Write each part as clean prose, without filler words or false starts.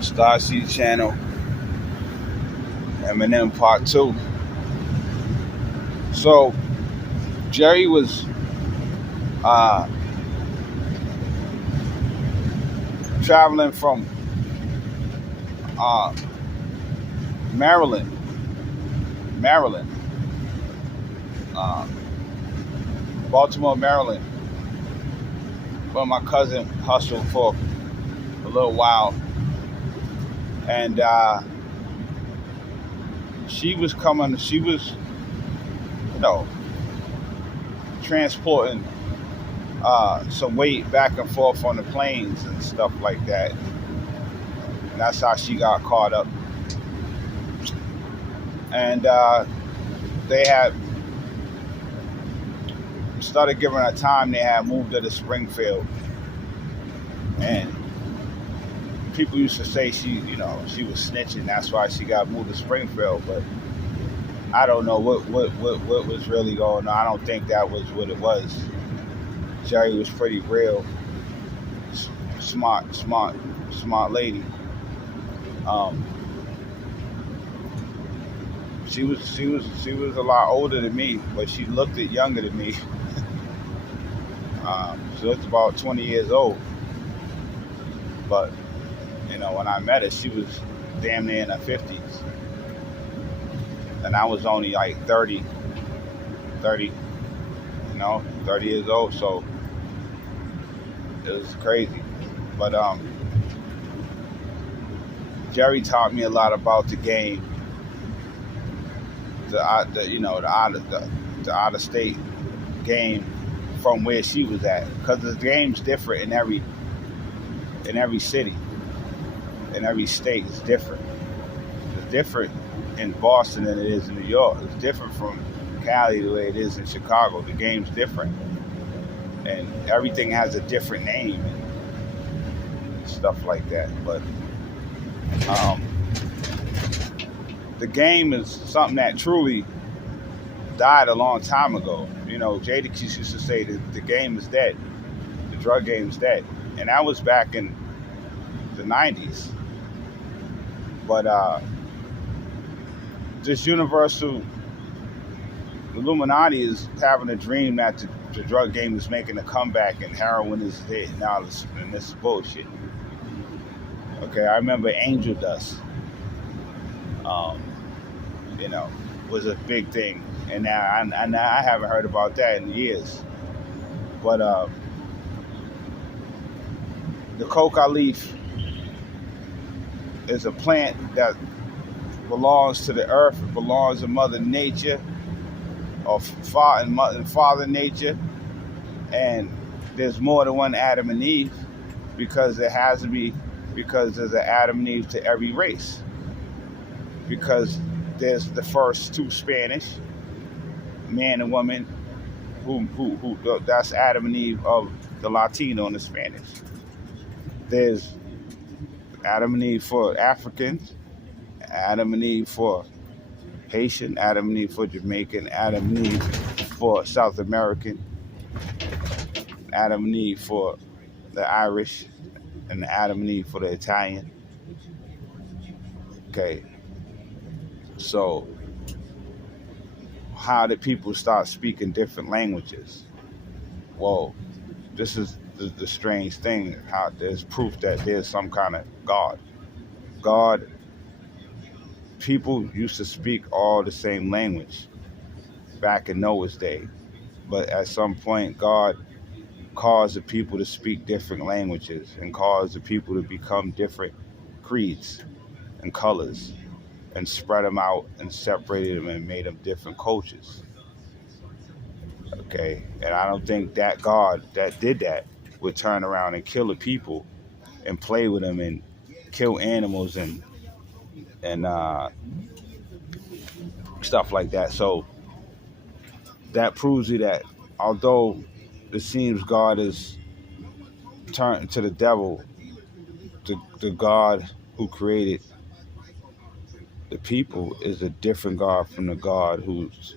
Starseed Channel, Eminem Part 2. So, Jerry was uh, traveling from uh, Maryland, Maryland, uh, Baltimore, Maryland, where my cousin hustled for a little while. And she was, you know, transporting some weight back and forth on the planes and stuff like that. And that's how she got caught up. And they had started giving her time. They had moved her to Springfield, and people used to say she was snitching. That's why she got moved to Springfield. But I don't know what was really going on. I don't think that was what it was. Jerry was pretty real, smart lady. She was a lot older than me, but she looked younger than me. She looked about 20 years old. But when I met her, she was damn near in her 50s, and I was only like 30 years old. So it was crazy. But Jerry taught me a lot about the game, the out of state game from where she was at, because the game's different in every city, in every state. It's different. It's different in Boston than it is in New York. It's different from Cali the way it is in Chicago. The game's different, and everything has a different name and stuff like that. But the game is something that truly died a long time ago. Jadakiss used to say that the game is dead. The drug game is dead. And that was back in the 90s. But this universal Illuminati is having a dream that the drug game is making a comeback and heroin is dead. Now, and this is bullshit. Okay, I remember Angel Dust. Was a big thing, and now I haven't heard about that in years. But the coca leaf is a plant that belongs to the earth. It belongs to Mother Nature, or Father Nature, and there's more than one Adam and Eve, because there has to be, because there's an Adam and Eve to every race. Because there's the first two Spanish, man and woman, who that's Adam and Eve of the Latino and the Spanish. There's Adam and Eve for Africans, Adam and Eve for Haitian, Adam and Eve for Jamaican, Adam and Eve for South American, Adam and Eve for the Irish, and Adam and Eve for the Italian. Okay. So, how did people start speaking different languages? Well, this is the strange thing, how there's proof that there's some kind of God. People used to speak all the same language back in Noah's day. But at some point, God caused the people to speak different languages and caused the people to become different creeds and colors, and spread them out and separated them and made them different cultures. Okay, and I don't think that God that did that would turn around and kill the people and play with them and kill animals and stuff like that. So that proves you that although it seems God is turned to the devil, the God who created the people is a different God from the God who's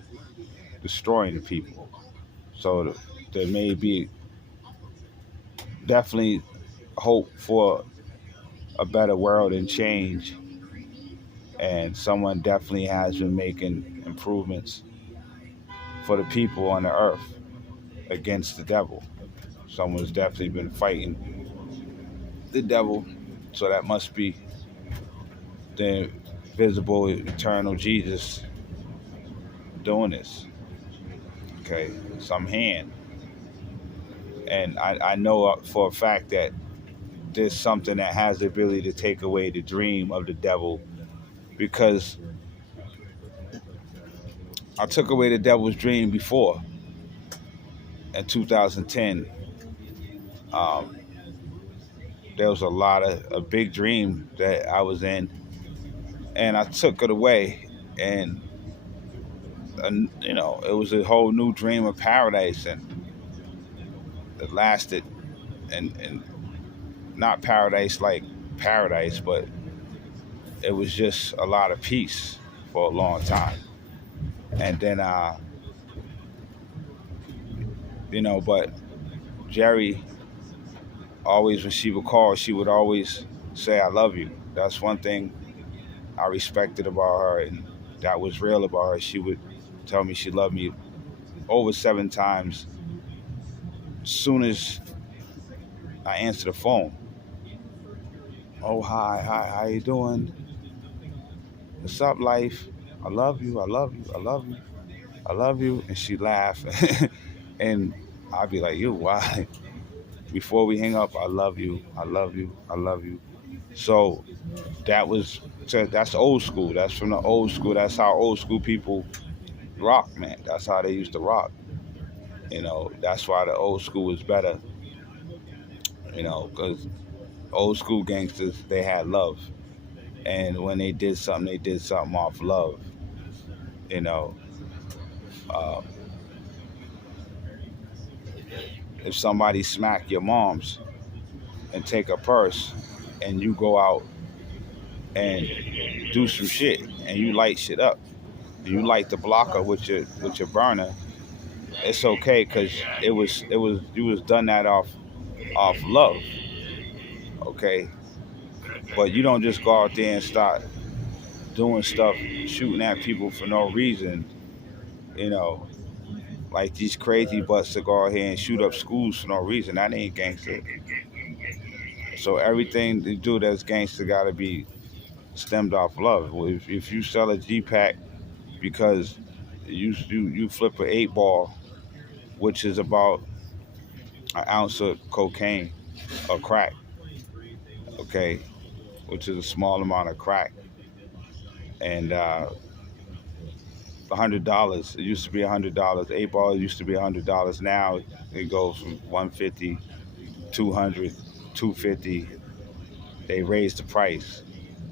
destroying the people. So there may be definitely hope for a better world and change. And someone definitely has been making improvements for the people on the earth against the devil. Someone's definitely been fighting the devil. So that must be the visible, eternal Jesus doing this. Okay, some hand. And I know for a fact that there's something that has the ability to take away the dream of the devil, because I took away the devil's dream before in 2010. Um, there was a big dream that I was in, and I took it away, and it was a whole new dream of paradise, and it lasted, and not paradise like paradise, but it was just a lot of peace for a long time. And then, but Geri, always when she would call, she would always say, "I love you." That's one thing I respected about her, and that was real about her. She would tell me she loved me over 7 times as soon as I answered the phone. "Oh, hi, how you doing? What's up, life? I love you, I love you, I love you, I love you." And she laughed. And I'd be like, "You, why?" Before we hang up, "I love you, I love you, I love you." So that's old school. That's from the old school. That's how old school people rock, man. That's how they used to rock. That's why the old school is better. Because old school gangsters, they had love, and when they did something off love. You know, uh, if somebody smack your mom's and take a purse, and you go out and do some shit, and you light shit up, you light the blocker with your burner, it's okay, because you was done that off love, okay? But you don't just go out there and start doing stuff, shooting at people for no reason, you know, like these crazy butts to go out here and shoot up schools for no reason. That ain't gangster. So everything they do that's gangster got to be stemmed off love. If you sell a G-Pack because you flip an 8 ball, which is about an ounce of cocaine or crack, okay, which is a small amount of crack, and $100. It used to be $100. 8 ball used to be $100. Now it goes from 150, 200, 250. They raised the price,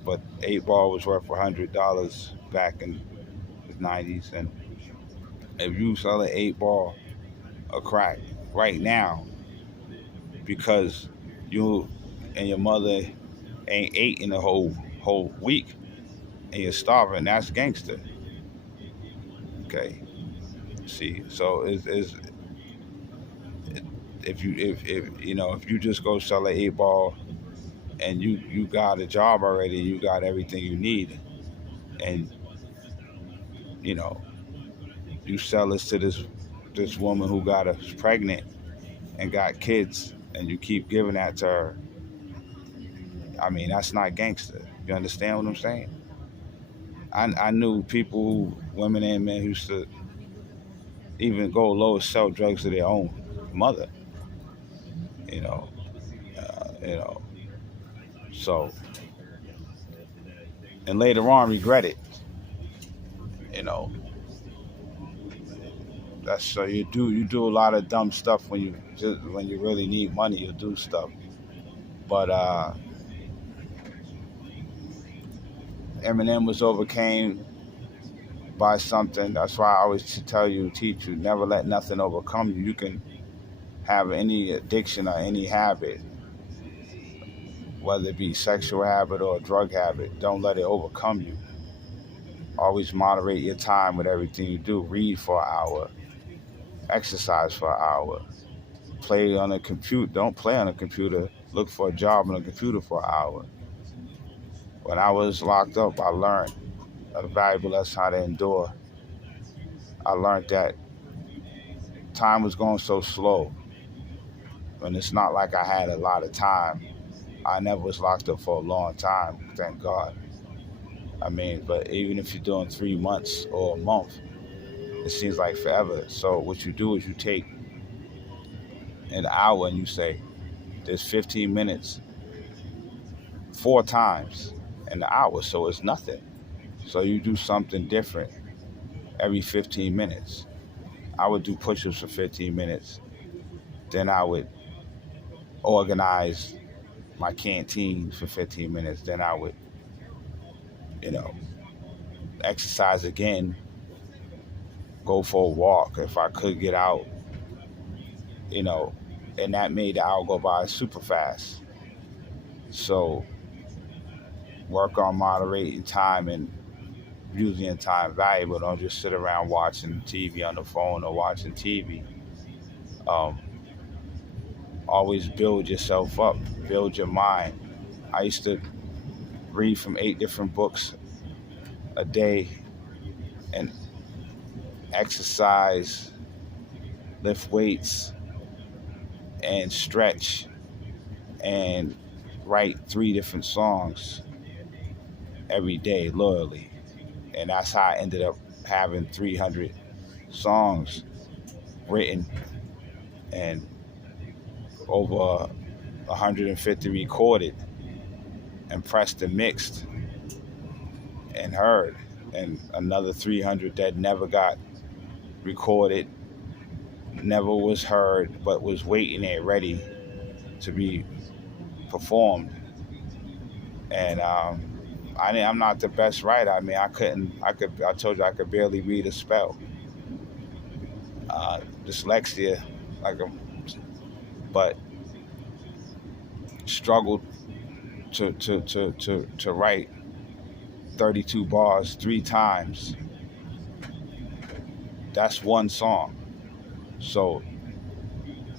but 8 ball was worth $100 back in the 90s. And if you sell an 8 ball of crack right now because you and your mother ain't ate in the whole week and you're starving, that's gangster. Okay. See, so is if you just go sell an 8 ball and you got a job already, you got everything you need, and you know you sell this to this woman who got us pregnant and got kids, and you keep giving that to her. I mean, that's not gangster. You understand what I'm saying? I knew people, women and men, who used to even go low and sell drugs to their own mother. You know, you know. So, and later on regret it. You know, that's so you do a lot of dumb stuff when you really need money. You do stuff, but Eminem was overcame by something. That's why I always teach you, never let nothing overcome you. You can have any addiction or any habit, whether it be sexual habit or a drug habit. Don't let it overcome you. Always moderate your time with everything you do. Read for an hour, exercise for an hour, play on a computer. Don't play on a computer. Look for a job on a computer for an hour. When I was locked up, I learned a valuable lesson how to endure. I learned that time was going so slow, and it's not like I had a lot of time. I never was locked up for a long time, thank God. I mean, but even if you're doing 3 months or a month, it seems like forever. So what you do is you take an hour and you say, there's 15 minutes 4 times in the hour, so it's nothing. So you do something different every 15 minutes. I would do push-ups for 15 minutes. Then I would organize my canteen for 15 minutes. Then I would, you know, exercise again, go for a walk if I could get out, you know, and that made the hour go by super fast. So work on moderating time and using time valuable. Don't just sit around watching TV on the phone or watching TV. Um, Always build yourself up, build your mind. I used to read from 8 different books a day and exercise, lift weights, and stretch, and write 3 different songs every day loyally. And that's how I ended up having 300 songs written and over 150 recorded and pressed and mixed and heard, and another 300 that never got recorded, never was heard, but was waiting there ready to be performed. And I'm not the best writer. I mean, I told you I could barely read a spell. Dyslexia, but struggled to write 32 bars 3 times. That's one song. So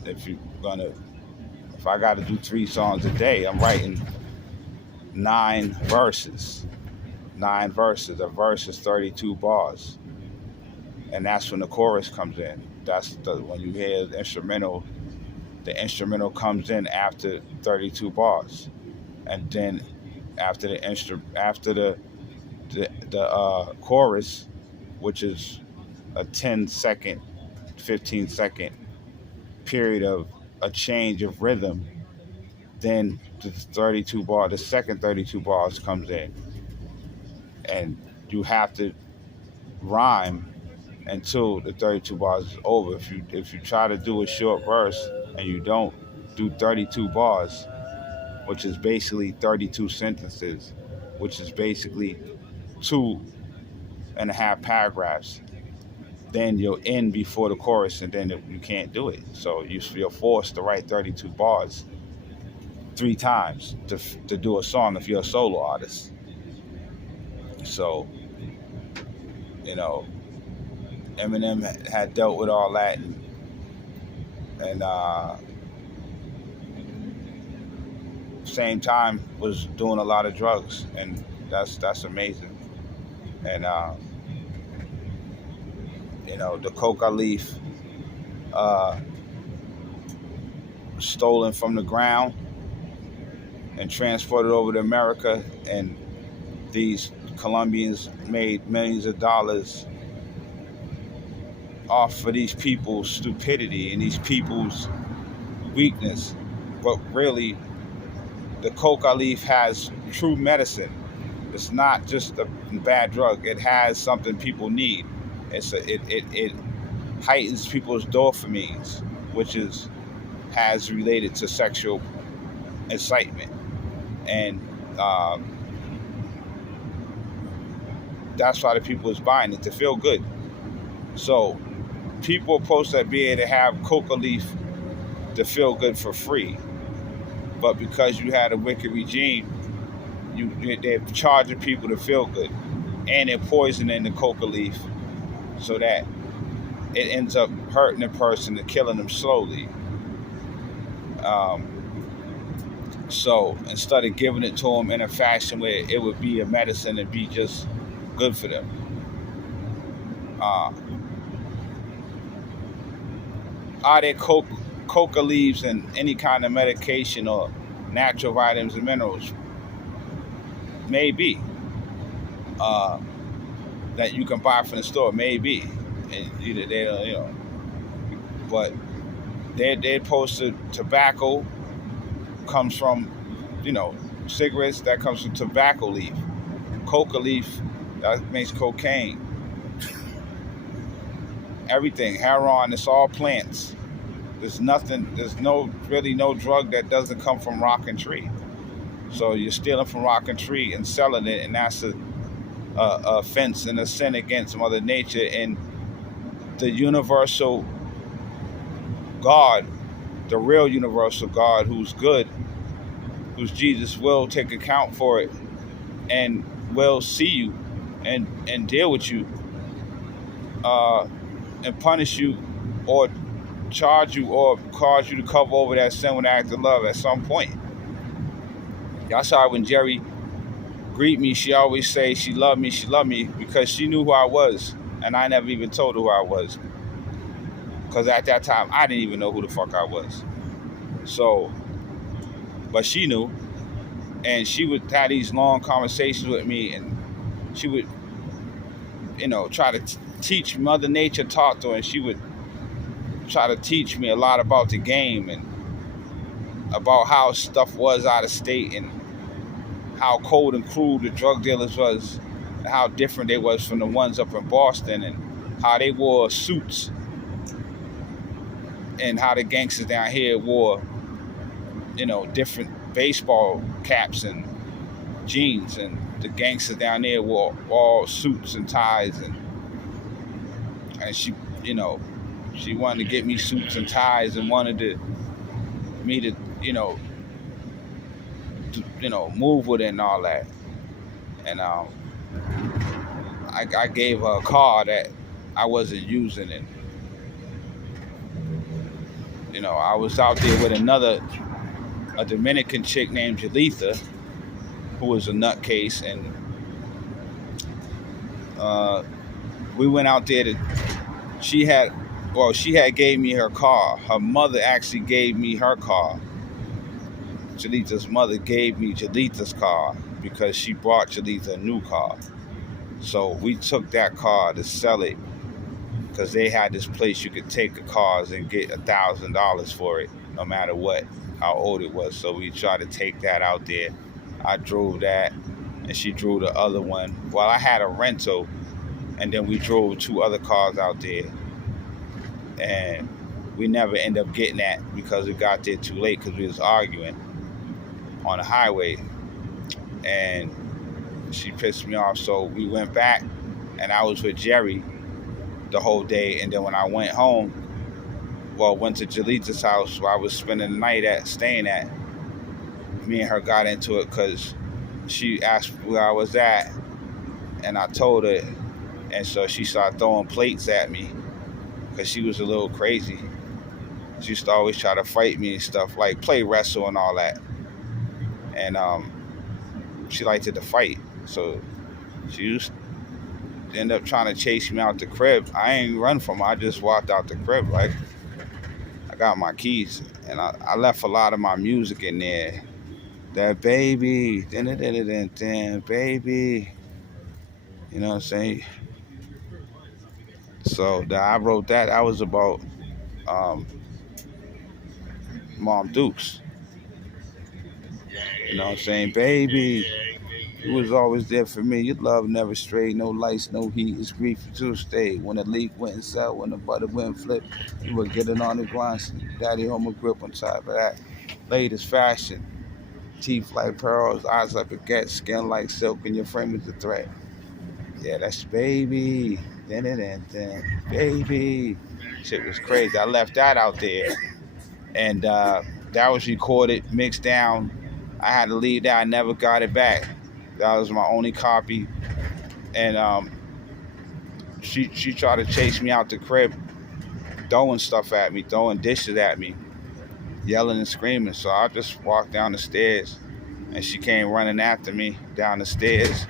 if I got to do 3 songs a day, I'm writing 9 verses. 9 verses. A verse is 32 bars. And that's when the chorus comes in. When you hear the instrumental comes in after 32 bars. And then after the chorus, which is a 10-second, 15-second period of a change of rhythm, then the second 32 bars comes in, and you have to rhyme until the 32 bars is over. If you try to do a short verse and you don't do 32 bars, which is basically 32 sentences, which is basically 2.5 paragraphs, then you'll end before the chorus, and then you can't do it. So you're forced to write 32 bars 3 times to do a song if you're a solo artist. So, Eminem had dealt with all that, and same time was doing a lot of drugs, and that's amazing. And the coca leaf stolen from the ground and transported over to America, and these Colombians made millions of dollars off of these people's stupidity and these people's weakness. But really, the coca leaf has true medicine. It's not just a bad drug. It has something people need. It heightens people's dopamines, which has related to sexual excitement, and that's why the people is buying it, to feel good. So people are supposed to be able to have coca leaf to feel good for free, but because you had a wicked regime, they're charging people to feel good, and they're poisoning the coca leaf so that it ends up hurting the person and killing them slowly. So instead of giving it to them in a fashion where it would be a medicine and be just good for them, uh, are there coca leaves in any kind of medication or natural vitamins and minerals? Maybe. Uh, that you can buy from the store, maybe. And either they, but they're posted tobacco comes from, cigarettes that comes from tobacco leaf, coca leaf that makes cocaine, everything, heroin. It's all plants. There's nothing. There's no drug that doesn't come from rock and tree. So you're stealing from rock and tree and selling it, and that's a offense and a sin against Mother Nature and the universal God, the real universal God, who's good, who's Jesus, will take account for it and will see you and deal with you and punish you or charge you or cause you to cover over that sin with an act of love at some point. That's why when Geri greet me, she always say she loved me because she knew who I was, and I never even told her who I was, because at that time I didn't even know who the fuck I was. So, but she knew, and she would have these long conversations with me, and she would, try to teach Mother Nature, talk to her, and she would try to teach me a lot about the game and about how stuff was out of state and how cold and cruel the drug dealers was, and how different they was from the ones up in Boston, and how they wore suits, and how the gangsters down here wore, different baseball caps and jeans, and the gangsters down there wore all suits and ties, and she, she wanted to get me suits and ties and wanted me to, move with it and all that. And I gave her a car that I wasn't using, and I was out there with a Dominican chick named Jalitha, who was a nutcase, and we went out there she had gave me her car. Her mother actually gave me her car. Jalitha's mother gave me Jalitha's car because she brought Jalitha a new car. So we took that car to sell it because they had this place you could take the cars and get $1,000 for it, no matter how old it was. So we tried to take that out there. I drove that, and she drove the other one. Well, I had a rental, and then we drove 2 other cars out there, and we never ended up getting that because we got there too late because we was arguing on the highway, and she pissed me off. So we went back, and I was with Geri the whole day. And then when I went home, went to Jalitha's house where I was spending the night staying at, me and her got into it because she asked where I was at, and I told her, and so she started throwing plates at me because she was a little crazy. She used to always try to fight me and stuff, like play wrestle and all that. And she liked to fight, so she used to end up trying to chase me out the crib. I ain't run from her. I just walked out the crib. Like, I got my keys, and I left a lot of my music in there. That baby, baby, you know what I'm saying? So I wrote that. I was about Mom Dukes. You know what I'm saying? Baby, you was always there for me. Your love never strayed. No lights, no heat. It's grief to stay. When the leak went and sell, when the butter went and flipped, you were getting on the grind. Daddy home a grip on top of that. Latest fashion. Teeth like pearls, eyes like baguette, skin like silk, and your frame is a threat. Yeah, that's baby. Baby. Shit was crazy. I left that out there. And that was recorded, mixed down. I had to leave that. I never got it back. That was my only copy. And she tried to chase me out the crib, throwing stuff at me, throwing dishes at me. yelling and screaming. So I just walked down the stairs, and she came running after me down the stairs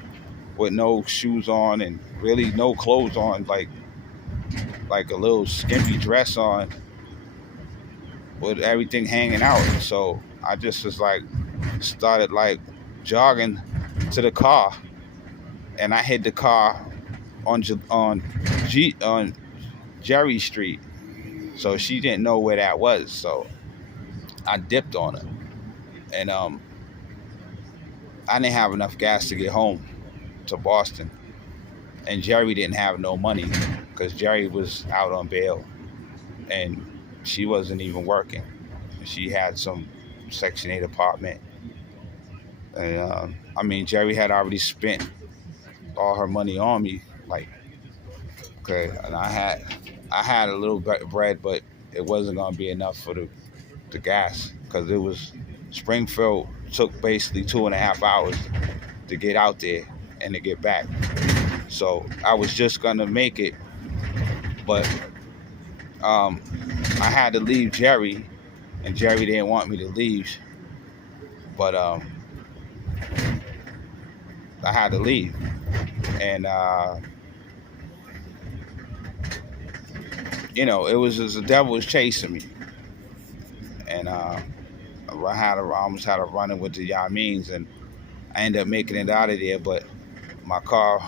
with no shoes on and really no clothes on, like a little skimpy dress on with everything hanging out. So I just was like started like jogging to the car, and I hit the car on Geri Street. So she didn't know where that was. So I dipped on her, and I didn't have enough gas to get home to Boston, and Geri didn't have no money because Geri was out on bail, and she wasn't even working. She had some Section 8 apartment, and I mean, Geri had already spent all her money on me, like, okay, and I had a little bit of bread, but it wasn't gonna be enough for the gas because it was Springfield took basically 2.5 hours to get out there and to get back. So I was just gonna make it, but um, I had to leave Geri, and Geri didn't want me to leave, but I had to leave, and it was as the devil was chasing me, and I almost had a run-in with the Yamins, and I ended up making it out of there. But my car,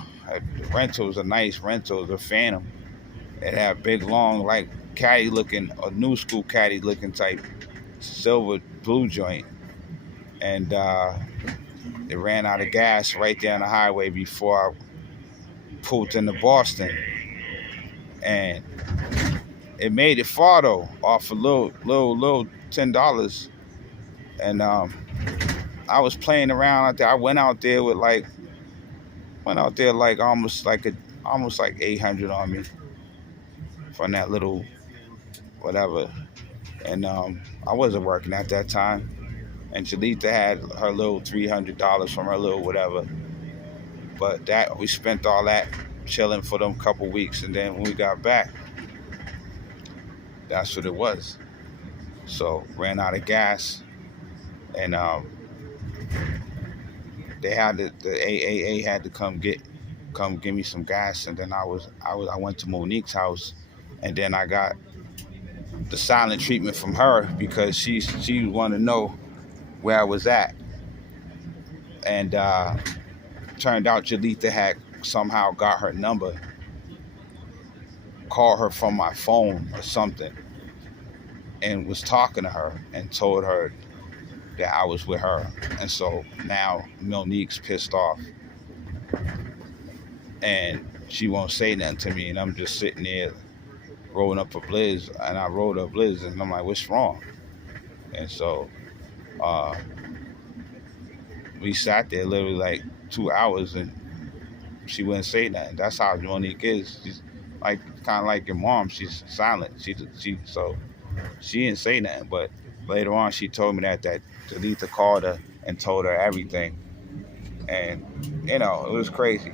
the rental was a nice rental, it was a Phantom. It had big, long, like caddy looking, a new school caddy looking type, silver blue joint, and it ran out of gas right there on the highway before I pulled into Boston, and it made it far though, off a little $10, and I was playing around out there. I went out there like almost like 800 on me from that little whatever, and I wasn't working at that time, and Jalita had her little $300 from her little whatever, but that we spent all that chilling for them couple weeks, and then when we got back, that's what it was. So ran out of gas, and they had the AAA had to come give me some gas, and then I went to Monique's house, and then I got the silent treatment from her because she wanted to know where I was at, and turned out Jalita had somehow got her number, called her from my phone or something, and was talking to her and told her that I was with her. And so now Monique's pissed off, and she won't say nothing to me, and I'm just sitting there rolling up a blizz, and I rolled up blizz, and I'm like, what's wrong? And so we sat there literally like 2 hours, and she wouldn't say nothing. That's how Monique is. She's like kind of like your mom. She's silent. So she didn't say nothing. But later on, she told me that Talita called her and told her everything, and it was crazy.